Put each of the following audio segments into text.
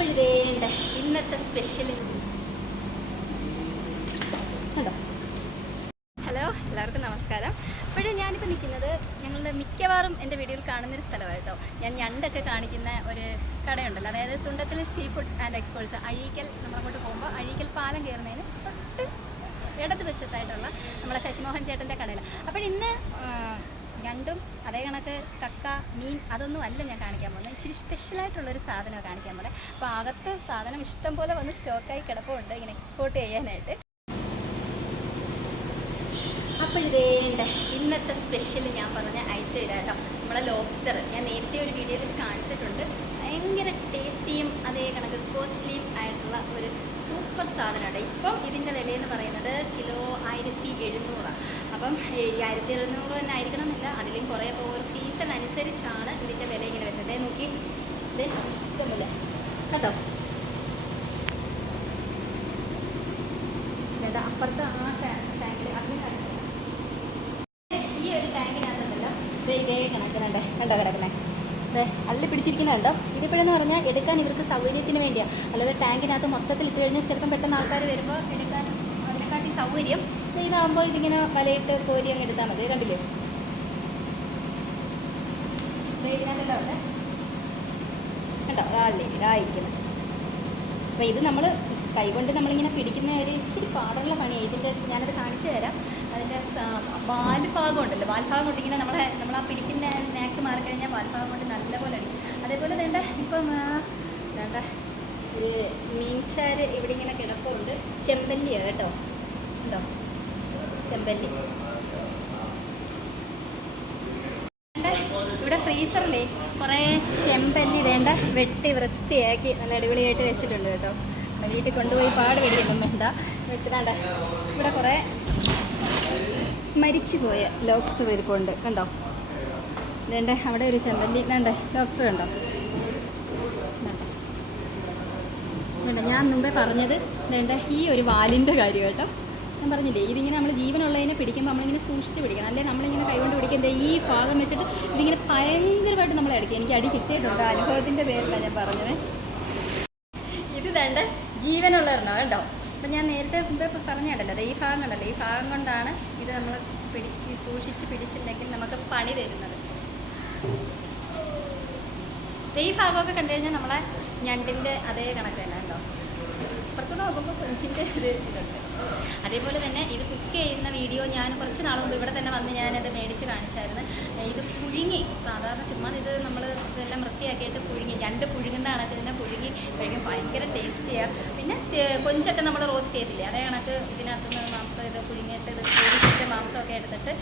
അപ്പോഴിതേണ്ട ഇന്നത്തെ സ്പെഷ്യൽ കണ്ടോ? ഹലോ എല്ലാവർക്കും നമസ്കാരം. അപ്പോഴും ഞാനിപ്പോൾ നിൽക്കുന്നത് ഞങ്ങളുടെ മിക്കവാറും എന്റെ വീഡിയോയിൽ കാണുന്നൊരു സ്ഥലമാണ് കേട്ടോ ഞാൻ ഞണ്ടൊക്കെ കാണിക്കുന്ന ഒരു കടയുണ്ടല്ലോ. അതായത് Thundathil sea food and exports Azhikkal നമ്മളങ്ങോട്ട് പോകുമ്പോൾ അഴീക്കൽ പാലം കയറുന്നതിന് തൊട്ട് ഇടതുവശത്തായിട്ടുള്ള നമ്മുടെ ശശിമോഹൻ ചേട്ടന്റെ കടയിൽ അപ്പോൾ ഇന്ന് ഞണ്ടും അതേ കണക്ക് കക്ക മീൻ അതൊന്നും അല്ല ഞാൻ കാണിക്കാൻ പോകുന്നത്. ഇച്ചിരി സ്പെഷ്യലായിട്ടുള്ളൊരു സാധനമാണ് കാണിക്കാൻ പോകുന്നത്. അപ്പോൾ അകത്ത് സാധനം ഇഷ്ടം പോലെ വന്ന് സ്റ്റോക്കായി കിടപ്പുണ്ട്. ഇങ്ങനെ എക്സ്പോർട്ട് ചെയ്യാനായിട്ട്. അപ്പോഴിതേണ്ട ഇന്നത്തെ സ്പെഷ്യൽ ഞാൻ പറഞ്ഞ ഐറ്റം ഇതാ കേട്ടോ. നമ്മളെ ലോബ്സ്റ്റർ ഞാൻ നേരത്തെ ഒരു വീഡിയോയിൽ കാണിച്ചിട്ടുണ്ട്. ഭയങ്കര ടേസ്റ്റിയും അതേ കണക്ക് കോസ്റ്റ്ലിയും ആയിട്ടുള്ള ഒരു സൂപ്പർ സാധനമാണ്. ഇപ്പം ഇതിന്റെ വിലയെന്ന് പറയുന്നത് കിലോ അപ്പം ഈ ആയിരത്തി എഴുന്നൂറ് തന്നെ ആയിരിക്കണം എന്നില്ല അതിലും കുറേ ഓരോ സീസൺ അനുസരിച്ചാണ് ഇതിന്റെ വില ഇങ്ങനെ വരുന്നത്. നോക്കി. ഇത് ഇഷ്ടമില്ല കേട്ടോ അപ്പുറത്ത് ആ ടാങ്കിൽ അതിന് ഈ ഒരു ടാങ്കിനകത്തുണ്ടല്ലോ. ഇത് കണക്കുന്നുണ്ട്. കണ്ടോ കിടക്കുന്നത് അതെ അള്ളി പിടിച്ചിരിക്കുന്നുണ്ടോ ഇതിപ്പോഴെന്ന് പറഞ്ഞാൽ എടുക്കാൻ ഇവർക്ക് സൗകര്യത്തിന് വേണ്ടിയാണ് അല്ലാതെ ടാങ്കിനകത്ത് മൊത്തത്തിൽ ഇട്ട് കഴിഞ്ഞാൽ ചെറുപ്പം പെട്ടെന്ന് ആൾക്കാർ വരുമ്പോൾ അതിനെക്കാട്ടി സൗകര്യം. ഇതാകുമ്പോൾ ഇതിങ്ങനെ വലയിട്ട് കോരി അങ്ങ് എടുത്താൽ മതി. കണ്ടില്ലേ? ഇതിനകത്തല്ലോ ഉണ്ട് കണ്ടോ? ഒരാളില്ലേ അപ്പോൾ ഇത് നമ്മൾ കൈകൊണ്ട് നമ്മളിങ്ങനെ പിടിക്കുന്ന ഒരു ഇച്ചിരി പാടുള്ള പണിയാണ് ഇതിന്റെ ഞാനത് കാണിച്ചു തരാം. അതിന്റെ വാൽഭാഗം ഉണ്ടല്ലോ. വാൽഭാഗം കൊണ്ട് ഇങ്ങനെ നമ്മളെ നമ്മൾ ആ പിടിക്കുന്ന നാക്ക് മാറിക്കഴിഞ്ഞാൽ വാൽഭാഗം കൊണ്ട് നല്ലപോലെ അടിക്കും. അതേപോലെ വേണ്ട ഇപ്പം വേണ്ട. ഒരു മീൻചാര് ഇവിടെ ഇങ്ങനെ കിടപ്പുണ്ട്. ചെമ്പല്ലിയാണ് കേട്ടോ. ഉണ്ടോ? ചെമ്പല്ലി. ഇവിടെ ഫ്രീസറിലേ കുറേ ചെമ്പല്ലി വേണ്ട വെട്ടി വൃത്തിയാക്കി നല്ല അടിപൊളിയായിട്ട് വെച്ചിട്ടുണ്ട് കേട്ടോ. വീട്ടിൽ കൊണ്ടുപോയി പാട് പിടിക്കുന്നുണ്ട്. വെട്ടുതാണ്ട ഇവിടെ കുറേ മരിച്ചുപോയ ലോബ്സ്റ്റർ ഇരിപ്പുണ്ട്. കണ്ടോ? വേണ്ട അവിടെ ഒരു ചെമ്പല്ലി. വേണ്ടേ ലോബ്സ്റ്റർ കണ്ടോ. വേണ്ട ഞാൻ മുമ്പേ പറഞ്ഞത് വേണ്ട ഈ ഒരു വാലിന്റെ കാര്യം കേട്ടോ. ഞാൻ പറഞ്ഞില്ലേ ഇതിങ്ങനെ നമ്മൾ ജീവനുള്ളതിനെ പിടിക്കുമ്പോൾ നമ്മളിങ്ങനെ സൂക്ഷിച്ച് പിടിക്കണം. അല്ലെങ്കിൽ നമ്മളിങ്ങനെ കൈകൊണ്ട് പിടിക്കുന്നത് ഈ ഭാഗം വെച്ചിട്ട് ഇതിങ്ങനെ ഭയങ്കരമായിട്ട് നമ്മളെ അടിക്കുക എനിക്ക് അടി കിട്ടിയിട്ടുണ്ട്. അനുഭവത്തിന്റെ പേരിലാണ് ഞാൻ പറഞ്ഞത്. ഇത് വേണ്ട ജീവനുള്ള എണ്ണ കേട്ടോ അപ്പം ഞാൻ നേരത്തെ മുമ്പേ ഇപ്പം പറഞ്ഞിട്ടല്ലോ ദേ ഈ ഭാഗം കണ്ടല്ലോ. ഈ ഭാഗം കൊണ്ടാണ് ഇത് നമ്മൾ പിടിച്ച് സൂക്ഷിച്ച് പിടിച്ചില്ലെങ്കിൽ നമുക്ക് പണി തരുന്നത്. ഈ ഭാഗമൊക്കെ കണ്ടു കഴിഞ്ഞാൽ നമ്മളെ ഞണ്ടിന്റെ അതേ കണക്ക് തന്നെ കേട്ടോ പുറത്തുനിന്ന് നോക്കുമ്പോൾ കൊഞ്ചിന്റെ അതേപോലെ തന്നെ ഇത് കുക്ക് ചെയ്യുന്ന വീഡിയോ ഞാൻ കുറച്ച് നാൾ മുമ്പ് ഇവിടെ തന്നെ വന്ന് ഞാനത് മേടിച്ച് കാണിച്ചായിരുന്നു. ഇത് പുഴുങ്ങി. സാധാരണ ചുമ്മാ ഇത് നമ്മൾ ഇതെല്ലാം വൃത്തിയാക്കിയിട്ട് പുഴുങ്ങി. രണ്ട് പുഴുങ്ങുന്നതാണ് ഇതിനെ പുഴുങ്ങി കഴിക്കും ഭയങ്കര ടേസ്റ്റിയാണ് പിന്നെ കൊഞ്ചൊക്കെ നമ്മൾ റോസ്റ്റ് ചെയ്തില്ലേ? അതേ കണക്ക് ഇതിനകത്ത് നിന്ന് മാംസം ഇത് പുഴുങ്ങിയിട്ട് ഇത് വേവിച്ചിട്ട് മാംസമൊക്കെ എടുത്തിട്ട്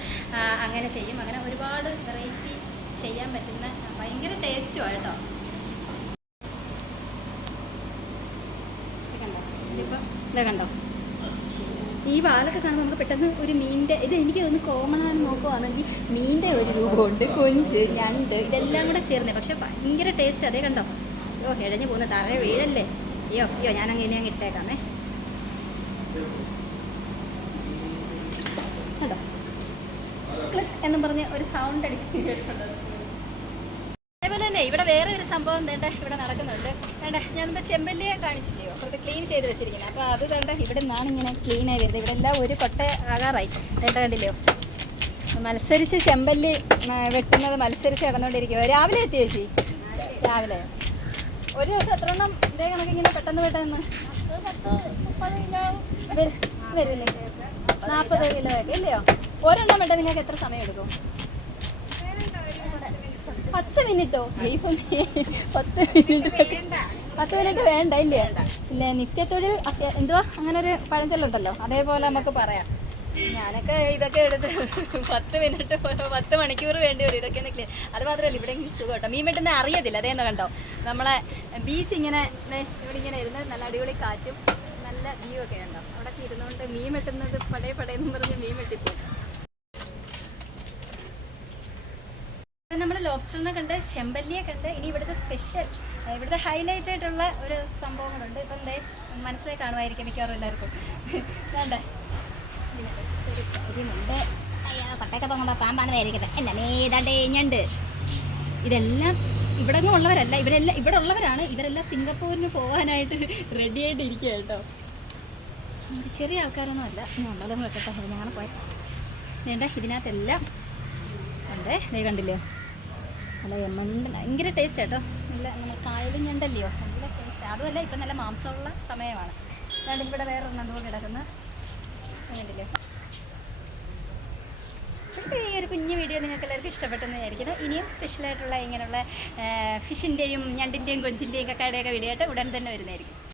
അങ്ങനെ ചെയ്യും. അങ്ങനെ ഒരുപാട് വെറൈറ്റി ചെയ്യാൻ പറ്റുന്ന ഭയങ്കര ടേസ്റ്റുമാണ് കേട്ടോ ഇത് കണ്ടോ ഇതിപ്പോൾ ഇതാ കണ്ടോ? ഈ വാലൊക്കെ കാണുമ്പോൾ നമുക്ക് പെട്ടെന്ന് ഒരു മീനിന്റെ ഇത് എനിക്ക് ഒന്ന് കോമൺ ആണെന്ന് നോക്കുവാണെങ്കിൽ മീനിന്റെ ഒരു രൂപമുണ്ട് കൊഞ്ച് ഞണ്ട് ഇതെല്ലാം കൂടെ ചേർന്നേ. പക്ഷെ ഭയങ്കര ടേസ്റ്റ് അതേ കണ്ടോ? അയ്യോ ഇഴഞ്ഞു പോകുന്ന താഴെ വീഴല്ലേ? അയ്യോ അയ്യോ ഞാൻ അങ്ങനെ അങ്ങ് ഇട്ടേക്കാമേ. കണ്ടോ? എന്നും പറഞ്ഞ് ഒരു സൗണ്ട് അടിക്കുന്നു ഇവിടെ വേറെ ഒരു സംഭവം വേണ്ട ഇവിടെ നടക്കുന്നുണ്ട്. വേണ്ട ഞാൻ മുമ്പ് ചെമ്പല്ലിയെ കാണിച്ചില്ലയോ അപ്പുറത്ത് ക്ലീൻ ചെയ്ത് വെച്ചിരിക്കുന്നത് അപ്പോൾ അത് വേണ്ട ഇവിടെ നിന്നാണ് ഇങ്ങനെ ക്ലീൻ ആയി വരുന്നത്. ഇവിടെ എല്ലാം ഒരു കൊട്ട ആകാറായി. വേണ്ട കണ്ടില്ലയോ മത്സരിച്ച് ചെമ്പല്ലി വെട്ടുന്നത് മത്സരിച്ച് കിടന്നുകൊണ്ടിരിക്കുക രാവിലെ എത്തി ചേച്ചി? രാവിലെ. ഒരു ദിവസം എത്ര എണ്ണം ഇതേ കണക്ക് ഇങ്ങനെ പെട്ടെന്ന് പെട്ടെന്ന്? വരുന്നില്ലേ? നാൽപ്പത് കിലോ ഇല്ലയോ? ഒരെണ്ണം വേണ്ട? നിങ്ങൾക്ക് എത്ര സമയം എടുക്കും? പത്ത് മിനിറ്റോ? പത്ത് മിനിറ്റ് പത്ത് മിനിറ്റ് വേണ്ട ഇല്ലേ. ഇല്ല നിത്യത്തൊഴിൽ എന്തുവാ? അങ്ങനെ ഒരു പഴഞ്ചൊല്ലുണ്ടല്ലോ. അതേപോലെ നമുക്ക് പറയാം. ഞാനൊക്കെ ഇതൊക്കെ എടുത്ത് പത്ത് മിനിറ്റ് പത്ത് മണിക്കൂർ വേണ്ടി വരും. ഇതൊക്കെ എന്നൊക്കെ അത് മാത്രമല്ല ഇവിടെ സുഖം കേട്ടോ മീൻ വെട്ടുന്ന അറിയത്തില്ല. അതേന്ന് കണ്ടോ? നമ്മളെ ബീച്ച് ഇങ്ങനെ ഇവിടെ ഇങ്ങനെ ഇരുന്ന് നല്ല അടിപൊളി കാറ്റും നല്ല വ്യൂ ഒക്കെ ഉണ്ടോ? അവിടെ ഇരുന്നുകൊണ്ട് മീൻ വെട്ടുന്നത് പടേ പടയെന്നും പറഞ്ഞ് മീൻ വെട്ടിപ്പോകും. നമ്മൾ ലോബ്സ്റ്ററിനെ കണ്ട് ചെമ്പല്ലിയെ കണ്ട് ഇനി ഇവിടുത്തെ സ്പെഷ്യൽ ഇവിടുത്തെ ഹൈലൈറ്റ് ആയിട്ടുള്ള ഒരു സംഭവങ്ങളുണ്ട്. ഇപ്പം എന്തേ മനസ്സിലായി കാണുമായിരിക്കും മിക്കവാറും എല്ലാവർക്കും. വേണ്ടേ. കൊട്ടയൊക്കെ പോകുമ്പോൾ പാമ്പാന്ന് പേരിക്കട്ടെ എന്റെ മേതടേ ഞണ്ട്. ഇതെല്ലാം ഇവിടെ ഉള്ളവരല്ല. ഇവരെല്ലാം ഇവിടെ ഉള്ളവരാണ്. ഇവരെല്ലാം സിംഗപ്പൂരിന് പോകാനായിട്ട് റെഡി ആയിട്ട് കേട്ടോ. ചെറിയ ആൾക്കാരൊന്നും അല്ല. ഉള്ളതും വെക്കട്ടെ ഞാൻ പോയി. വേണ്ട ഇതിനകത്തെല്ലാം ഉണ്ട്. നീ കണ്ടില്ലയോ നല്ല എമ്മണ്ട് ഭയങ്കര ടേസ്റ്റ് കേട്ടോ നല്ല നമ്മൾ കായലും ഞണ്ടല്ലയോ? നല്ല ടേസ്റ്റ് അതുമല്ല ഇപ്പം നല്ല മാംസമുള്ള സമയമാണ്. ഞാൻ ഇവിടെ വേറെ ഒന്നും കിടക്കുന്ന. കണ്ടില്ലേ? ഈ ഒരു കുഞ്ഞു വീഡിയോ നിങ്ങൾക്ക് എല്ലാവർക്കും ഇഷ്ടപ്പെട്ടെന്ന് വിചാരിക്കുന്നു. ഇനിയും സ്പെഷ്യലായിട്ടുള്ള ഇങ്ങനെയുള്ള ഫിഷിന്റെയും ഞണ്ടിന്റെയും കൊഞ്ചിന്റെയും കക്കയുടെയൊക്കെ വീഡിയോ ആയിട്ട് ഉടൻ തന്നെ വരുന്നതായിരിക്കും.